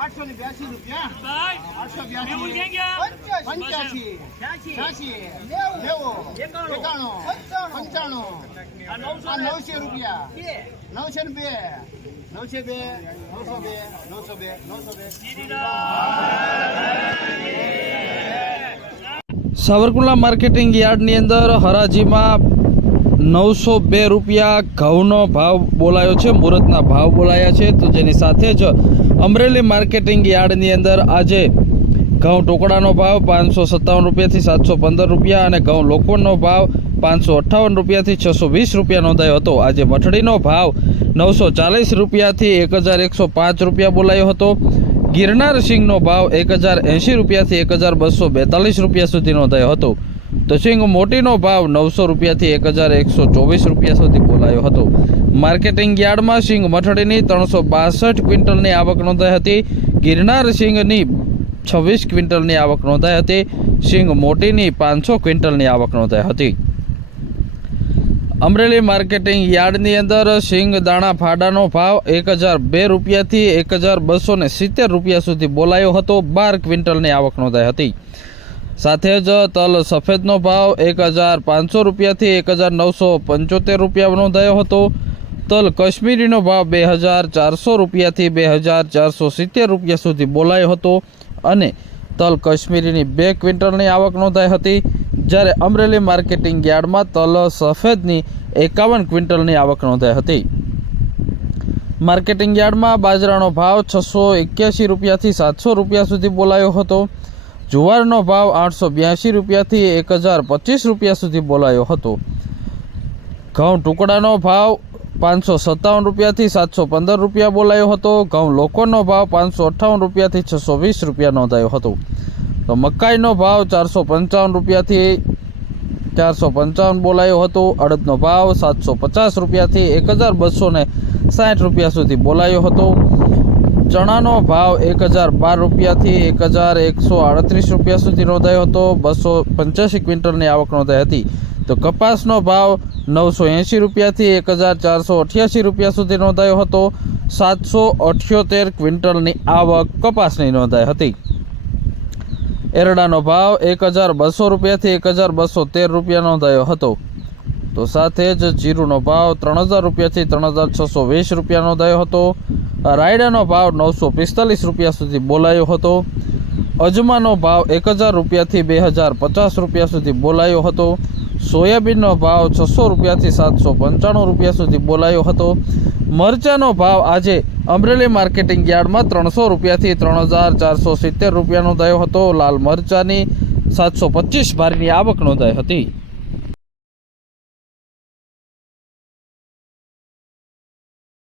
882 रुपया 882 85 86 90 91 95 900 रुपया 902 902 902 902 સાવરકુંડલા માર્કેટિંગ યાર્ડની અંદર હરાજીમાં 902 રૂપિયા ઘઉંનો ભાવ બોલાયો છે, મુહૂર્તના ભાવ બોલાયા છે। તો જેની સાથે જ અમરેલી માર્કેટિંગ યાર્ડની અંદર આજે ઘઉં ટુકડાનો ભાવ 557 રૂપિયાથી 715 રૂપિયા અને ઘઉં લોકોનો ભાવ 558 રૂપિયાથી 620 રૂપિયા નોંધાયો હતો। આજે મઠડીનો ભાવ 940 રૂપિયાથી 1105 રૂપિયા બોલાયો હતો। ગિરનાર સિંગનો ભાવ 1080 રૂપિયાથી 1242 રૂપિયા સુધી નોંધાયો હતો। તો સિંગ મોટીનો ભાવ 900 રૂપિયાથી 1124 રૂપિયા સુધી બોલાયો હતો। માર્કેટિંગ યાર્ડમાં સિંગ મઠડીની 362 ક્વિન્ટલની આવક નોંધાઈ હતી। ગિરનાર સિંગની 26 ક્વિન્ટલની આવક નોંધાઈ હતી। સિંગ મોટીની 500 ક્વિન્ટલની આવક નોંધાઈ હતી। અમરેલી માર્કેટિંગ યાર્ડની અંદર સિંગ દાણા ફાડાનો ભાવ 1002 રૂપિયાથી 1270 રૂપિયા સુધી બોલાયો હતો। 12 ક્વિન્ટલની આવક નોંધાઈ હતી। સાથે જ તલ સફેદનો ભાવ 1500 રૂપિયાથી 1975 રૂપિયા નોંધાયો હતો। તલ કશ્મીરીનો ભાવ 2400 રૂપિયાથી 2470 રૂપિયા સુધી બોલાયો હતો અને તલ કશ્મીરીની 2 ક્વિન્ટલની આવક નોંધાઈ હતી। જ્યારે અમરેલી માર્કેટિંગ યાર્ડમાં તલ સફેદની 51 ક્વિન્ટલની આવક નોંધાઈ હતી। માર્કેટિંગ યાર્ડમાં બાજરાનો ભાવ 681 રૂપિયાથી 700 રૂપિયા સુધી બોલાયો હતો। જુવારનો ભાવ 882 રૂપિયાથી 1025 રૂપિયા સુધી બોલાયો હતો। ઘઉં ટુકડાનો ભાવ 557 રૂપિયાથી 715 રૂપિયા બોલાયો હતો। ઘઉં લોકોનો ભાવ 558 રૂપિયાથી 620 રૂપિયા નોંધાયો હતો। તો મકાઈનો ભાવ 455 રૂપિયાથી 455 બોલાયો હતો। અડદનો ભાવ 750 રૂપિયાથી 1260 રૂપિયા સુધી બોલાયો હતો। ચણાનો ભાવ 1012 રૂપિયાથી 1138 રૂપિયા સુધી નોંધાયો હતો। 285 ક્વિન્ટલની આવક નોંધાઈ હતી। તો કપાસનો ભાવ 980 રૂપિયાથી 1488 રૂપિયા સુધી નોંધાયો હતો। 778 ક્વિન્ટલની આવક કપાસની નોંધાઈ હતી। એરડાનો ભાવ 1200 રૂપિયાથી 1213 રૂપિયા નોંધાયો હતો। તો સાથે જ જીરુનો ભાવ 3000 રૂપિયાથી 3620 રૂપિયા નોંધાયો હતો। રાયડાનો ભાવ 945 રૂપિયા સુધી બોલાયો હતો। અજમાનો ભાવ 1000 રૂપિયાથી 2050 રૂપિયા સુધી બોલાયો હતો। સોયાબીનનો ભાવ 600 રૂપિયાથી 795 રૂપિયા સુધી બોલાયો હતો। મરચાનો ભાવ આજે અમરેલી માર્કેટિંગ યાર્ડમાં 300 રૂપિયાથી 3470 રૂપિયા નોંધાયો હતો। લાલ મરચાની 725 ભારની આવક નોંધાઈ હતી।